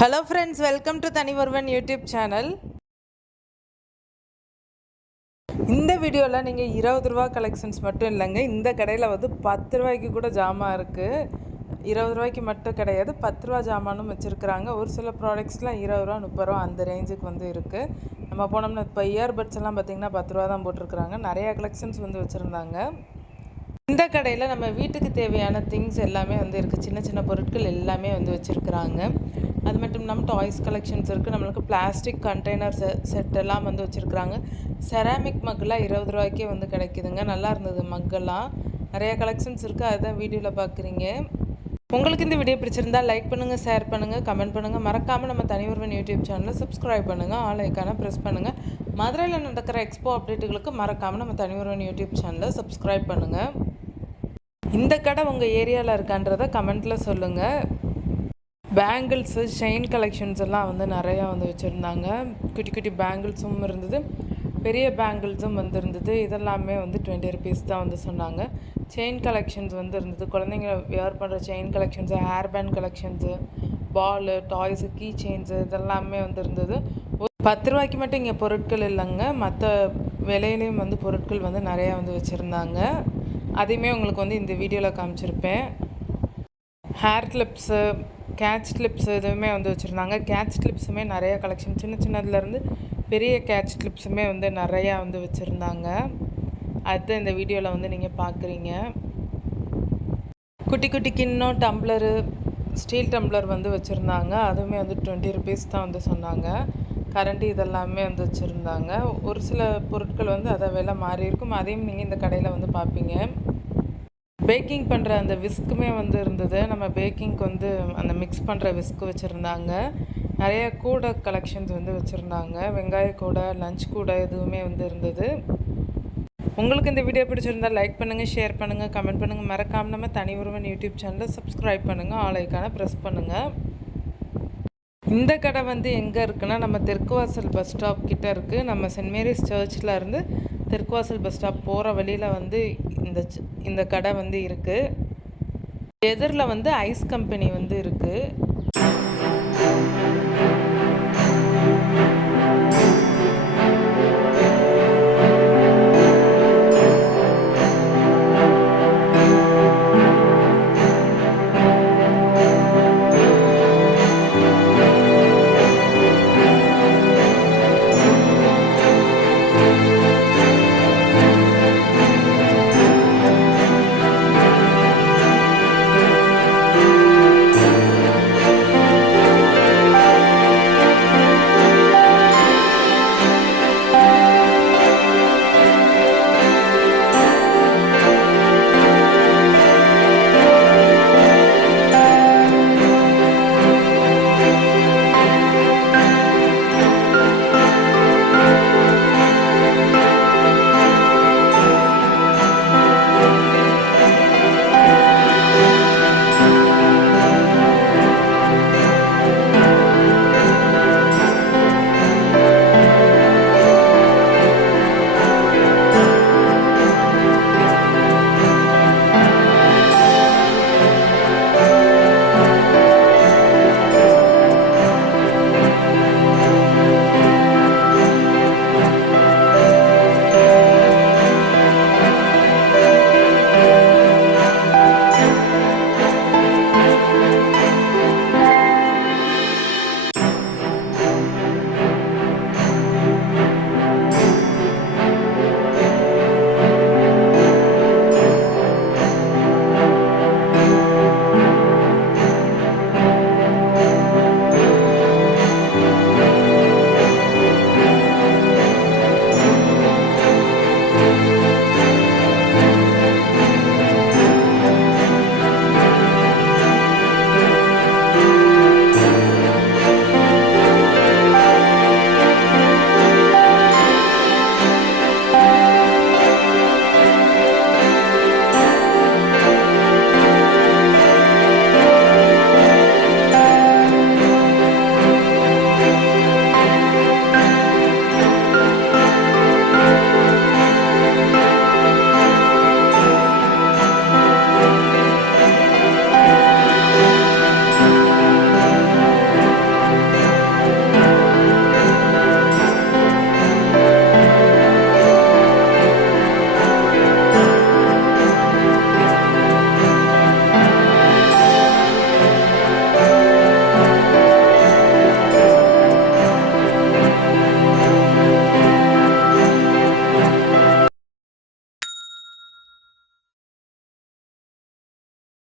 Hello friends, welcome to தனி ஒருவன் YouTube channel. இந்த வீடியோவில் நீங்கள் 20 ரூபா கலெக்ஷன்ஸ் மட்டும் இல்லைங்க, இந்த கடையில் வந்து 10 ரூபாய்க்கு கூட ஜாமான் இருக்குது. 20 ரூபாய்க்கு மட்டும் கிடையாது, 10 ரூபா ஜாமானும் வச்சுருக்குறாங்க. ஒரு சில ப்ராடக்ட்ஸ்லாம் 20 ரூபா 30 ரூபா அந்த ரேஞ்சுக்கு வந்து இருக்குது. நம்ம போனோம்னா இப்போ இயர்பட்ஸ் எல்லாம் பார்த்திங்கன்னா 10 ரூபா தான் போட்டிருக்குறாங்க. நிறையா கலெக்ஷன்ஸ் வந்து வச்சுருந்தாங்க. இந்த கடையில் நம்ம வீட்டுக்கு தேவையான திங்ஸ் எல்லாமே வந்து இருக்குது. சின்ன சின்ன பொருட்கள் எல்லாமே வந்து வச்சுருக்குறாங்க. அது மட்டும் இல்லாமல் டாய்ஸ் கலெக்ஷன்ஸ் இருக்குது. நம்மளுக்கு பிளாஸ்டிக் கண்டெய்னர் செட் எல்லாம் வந்து வச்சுருக்குறாங்க. செராமிக் மக்கெல்லாம் 20 ரூபாய்க்கே வந்து கிடைக்குதுங்க. நல்லா இருந்தது மக்கெல்லாம். நிறையா கலெக்ஷன்ஸ் இருக்குது, அதுதான் வீடியோவில் பார்க்குறீங்க. உங்களுக்கு இந்த வீடியோ பிடிச்சிருந்தா லைக் பண்ணுங்கள், ஷேர் பண்ணுங்கள், கமெண்ட் பண்ணுங்கள். மறக்காமல் நம்ம தனி ஒருவன் யூடியூப் சேனலை சப்ஸ்கிரைப் பண்ணுங்கள், ஆல் ஐக்கானை ப்ரெஸ் பண்ணுங்கள். மதுரையில் நடக்கிற எக்ஸ்போ அப்டேட்டுகளுக்கு மறக்காமல் நம்ம தனி ஒருவன் யூடியூப் சேனலை சப்ஸ்கிரைப் பண்ணுங்கள். இந்த கடை உங்கள் ஏரியாவில் இருக்கான்றதை கமெண்ட்டில் சொல்லுங்கள். பேங்கிள்ஸு, செயின் கலெக்ஷன்ஸ் எல்லாம் வந்து நிறையா வந்து வச்சுருந்தாங்க. குட்டி குட்டி பேங்கிள்ஸும் இருந்தது, பெரிய பேங்கிள்ஸும் வந்து இருந்தது. இதெல்லாமே வந்து 20 ருபீஸ் தான் வந்து சொன்னாங்க. செயின் கலெக்ஷன்ஸ் வந்து இருந்தது. குழந்தைங்க வியர் பண்ணுற chain collections, hair band collections, ball, toys, key chains இதெல்லாமே வந்து இருந்தது. 10 ரூபாய்க்கு மட்டும் இங்கே பொருட்கள் இல்லைங்க, மற்ற விலையிலையும் வந்து பொருட்கள் வந்து நிறையா வந்து வச்சுருந்தாங்க. அதையுமே உங்களுக்கு வந்து இந்த வீடியோவில் காமிச்சிருப்பேன். ஹேர் கிளிப்ஸு, கேட்ச் கிளிப்ஸு இதுவுமே வந்து வச்சுருந்தாங்க. கேட்ச் கிளிப்ஸுமே நிறையா கலெக்ஷன், சின்ன சின்னதுலேருந்து பெரிய கேட்ச் கிளிப்ஸுமே வந்து நிறையா வந்து வச்சுருந்தாங்க. அதுதான் இந்த வீடியோவில் வந்து நீங்கள் பார்க்குறீங்க. குட்டி குட்டி கிண்ணம், டம்ளரு, ஸ்டீல் டம்ளர் வந்து வச்சுருந்தாங்க. அதுவுமே வந்து 20 ருபீஸ் தான் வந்து சொன்னாங்க. கரண்டி இதெல்லாமே வந்து வச்சுருந்தாங்க. ஒரு சில பொருட்கள் வந்து அதை விலை மாறி இருக்கும், அதையும் நீங்கள் இந்த கடையில் வந்து பார்ப்பீங்க. பேக்கிங் பண்ணுற அந்த விஸ்க்குமே வந்து இருந்தது. நம்ம பேக்கிங்க்கு வந்து அந்த மிக்ஸ் பண்ணுற விஸ்க்கு வச்சுருந்தாங்க. நிறைய கூடை கலெக்ஷன்ஸ் வந்து வச்சுருந்தாங்க. வெங்காய கூடை, லஞ்ச் கூடை இதுவுமே வந்து இருந்தது. உங்களுக்கு இந்த வீடியோ பிடிச்சிருந்தால் லைக் பண்ணுங்கள், ஷேர் பண்ணுங்கள், கமெண்ட் பண்ணுங்கள். மறக்காமல் நம்ம தனி ஒருவன் யூடியூப் சேனலை சப்ஸ்கிரைப் பண்ணுங்கள், ஆல் ஐக்கானை ப்ரெஸ் பண்ணுங்கள். இந்த கடை வந்து எங்கே இருக்குன்னா, நம்ம தெற்குவாசல் பஸ் ஸ்டாப் கிட்டே இருக்குது. நம்ம சென்ட் மேரிஸ் சர்ச்சில் இருந்து தெற்குவாசல் பஸ் ஸ்டாப் போகிற வழியில் வந்து இந்த கடை வந்து இருக்குது. எதிரில் வந்து ஐஸ் கம்பெனி வந்து இருக்குது.